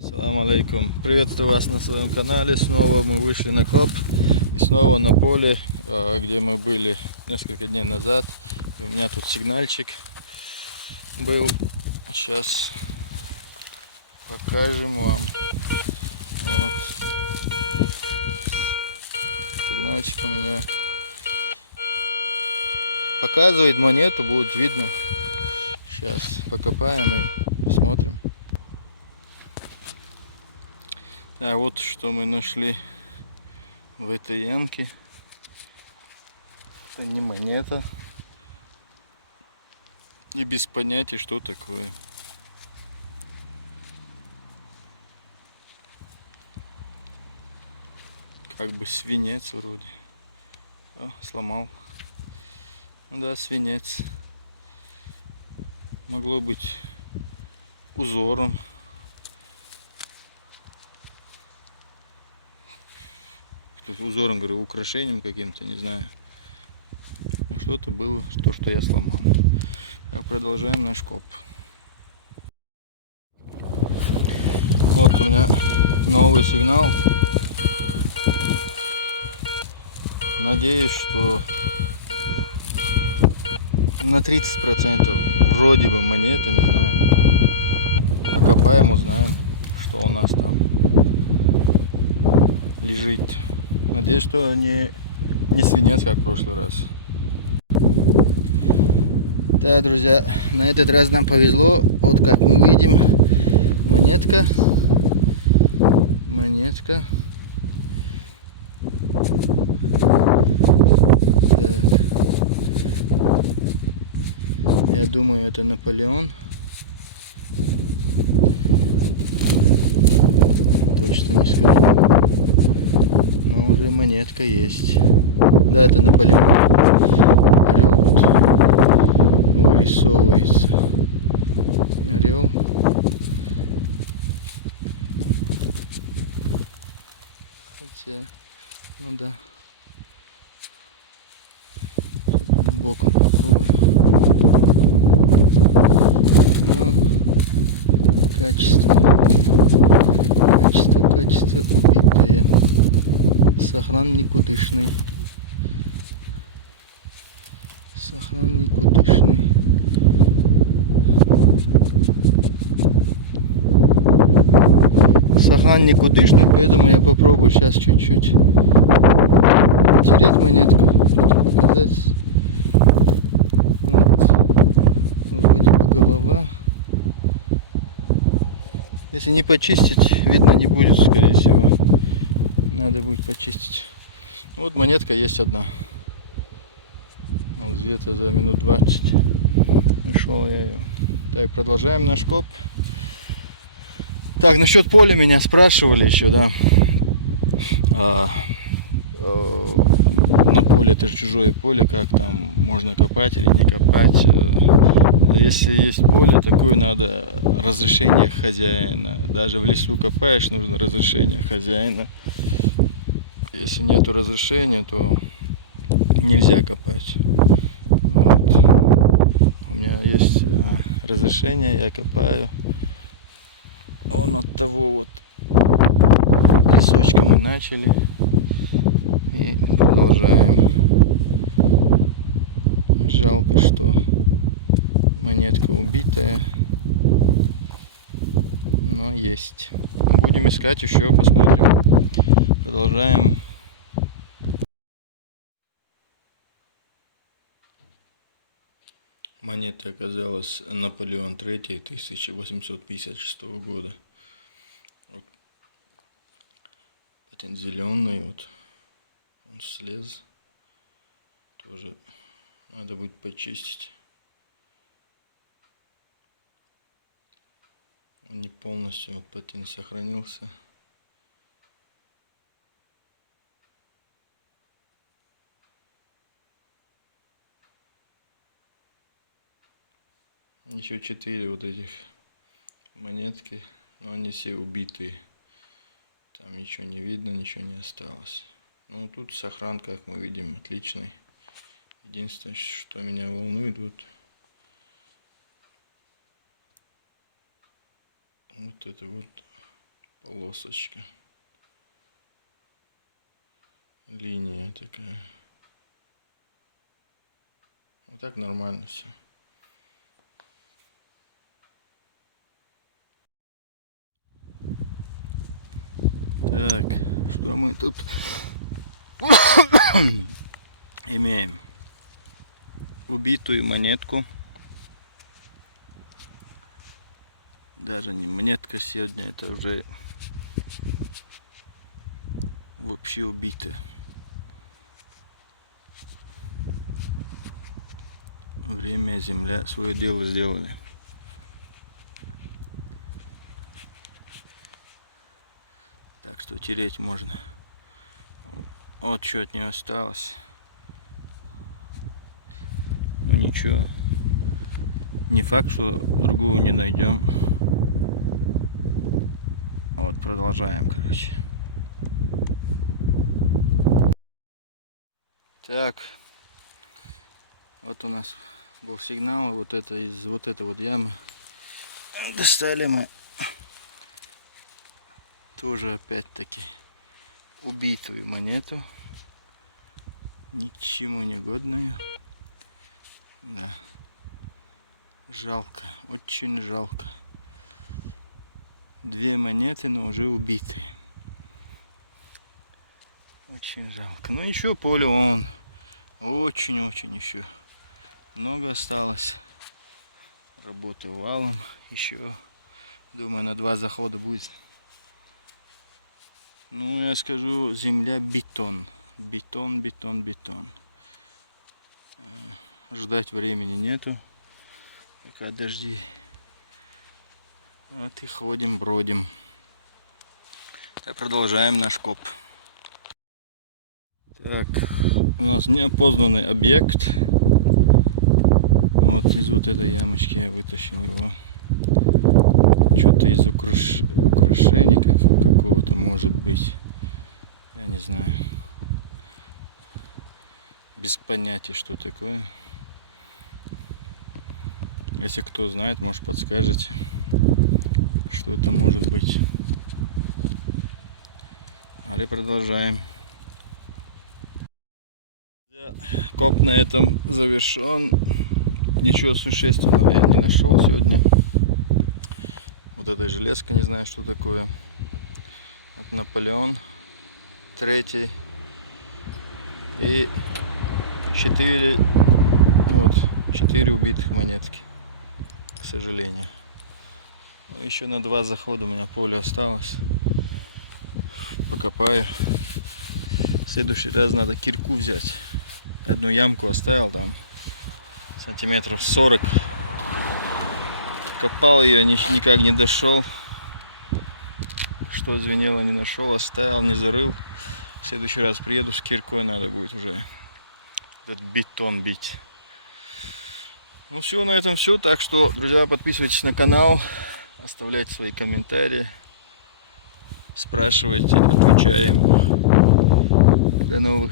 Салам алейкум. Приветствую вас на своем канале. Снова мы вышли на коп. Снова на поле, где мы были несколько дней назад. У меня тут сигнальчик был. Сейчас покажем вам. Сигнальчик у меня показывает монету, будет видно. Сейчас покопаем и посмотрим. А вот что мы нашли в этой ямке. Это не монета. И без понятия, что такое. Как бы свинец вроде. О, сломал. Ну да, свинец. Могло быть узором. Узором, говорю, украшением каким-то, не знаю. Что-то было, то, что я сломал. Так, продолжаем наш коп. Вот у меня новый сигнал. Надеюсь, что на 30% вроде бы монеты, не знаю. Покопаем, узнаем, что у нас там лежит. Надеюсь, что не свинец, как в прошлый раз. Да, друзья, на этот раз нам повезло. Вот как мы видим, монетка. Я думаю, это Наполеон. Точно не скажу. Но уже монетка есть. Да, это Наполеон. Вырисовывается. Орел. Ну да. Сахран никудышный, поэтому я попробую сейчас чуть-чуть взять монетку. Голова. Если не почистить, видно не будет, скорее всего. Надо будет почистить. Вот монетка есть одна. Вот где-то за минут 20 нашел я ее. Так, продолжаем наш коп. Так, насчет поля меня спрашивали еще, да. Ну, поле это же чужое поле, как там можно копать или не копать. Если есть поле, такое надо разрешение хозяина. Даже в лесу копаешь, нужно разрешение хозяина. Если нету разрешения, то нельзя копать. Вот. У меня есть разрешение, я копаю. Вон от того вот лесочка мы начали и продолжаем. Жалко, что монетка убитая, но есть. Будем искать еще, посмотрим. Продолжаем. Монета оказалась Наполеон III 1856 года. Вот. Один зеленый, вот он слез. Тоже надо будет почистить. Он не полностью патент сохранился. Еще 4 вот этих монетки, но они все убитые. Там ничего не видно, ничего не осталось. Ну тут сохран, как мы видим, отличный. Единственное, что меня волнует, вот это вот полосочка. Линия такая. Вот так нормально все. Так, что мы тут имеем? Убитую монетку. Даже не монетка сегодня, это уже вообще убитая. Время и земля свое дело сделали. Так что тереть можно. Вот что от нее осталось. Ну ничего. Не факт, что другую не найдем. Вот продолжаем, короче. Так. Вот у нас был сигнал, вот это из вот этой вот ямы. Достали мы тоже опять-таки убитую монету. Ни к чему не годную. Да. Жалко, очень жалко. Две монеты, но уже убитые. Очень жалко. Ну еще поле он очень-очень еще много осталось. Работы валом. Еще, думаю, на 2 захода будет. Ну, я скажу, земля бетон. Бетон, бетон, бетон. Ждать времени нету. Пока дожди. Вот и ходим, бродим. Так, продолжаем наш коп. Так, у нас неопознанный объект. Вот из вот этой ямочки я вытащил его. Что-то из украшений какого-то может быть. Я не знаю. Без понятия, что такое. Если кто знает, может подскажете, что это может быть. А продолжаем. Коп на этом завершен. Ничего существенного я не нашел сегодня. Вот эта железка, не знаю, что такое. Наполеон III и 4 убитых монетки, к сожалению. Но еще на 2 захода у меня поле осталось. Покопаю. В следующий раз надо кирку взять. Одну ямку оставил там сантиметров 40. Копал я, никак не дошел. Что звенело, не нашел, оставил, не зарыл. В следующий раз приеду с киркой, надо будет уже этот бетон бить. Ну все, на этом все. Так что, друзья, подписывайтесь на канал, оставляйте свои комментарии, спрашивайте, отвечаем. До новых